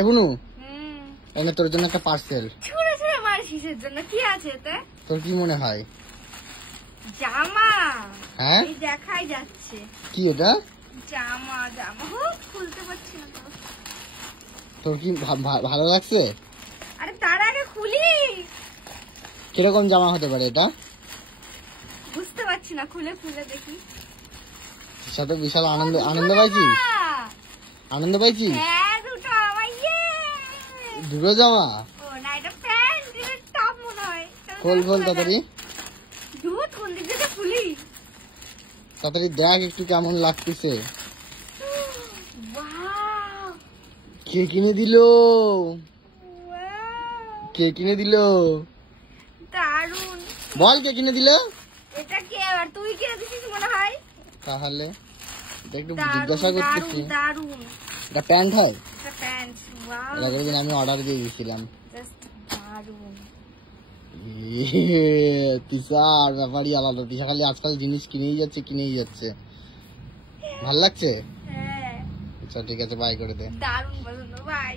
এখনো এনে তোর জন্য একটা পার্সেল। ছুঁড়ে ছুঁড়ে মারিস কিসের জন্য? কি আছে এতে? তোর কি মনে হয়? জামা। হ্যাঁ এই দেখাই যাচ্ছে। কি ওটা? জামা জামা খুলতে পারছি না তো। তোর কি ভালো লাগছে? আরে তার আগে খুলি। কিরকম জামা হতে পারে এটা? বুঝতে পারছি না, খুলে খুলে দেখি। সাথে বিশাল আনন্দ পাইছি। আনন্দ পাইছি। হ্যাঁ দুটো আমার। দুটো জামা? ও না, এটা প্যান্ট, এটা টপ মনে হয়। খোল তাড়াতাড়ি। দুধ কোন দিক থেকে খুলি? তাড়াতাড়ি দেখ একটু কেমন লাগতেছে। ওয়াও! কে কিনে দিল? কে কিনে দিল? দারুন। বল কে কিনে দিল? এটা কে? আর তুই কিনে দিছিস মনে হয়। তাহলে একটু জিজ্ঞাসা করতেছি। দারুন। এটা প্যান্ট হয়? এটা প্যান্ট। ওয়াও! এর আগের দিন আমি অর্ডার দিয়ে দিয়েছিলাম। জাস্ট দারুন। তিশার ব্যাপারই আলাদা। তিশা খালি আজকাল জিনিস কিনেই যাচ্ছে। ভাল লাগছে? হ্যাঁ। আচ্ছা ঠিক আছে, বাই করে দে। দারুন পছন্দ, বাই।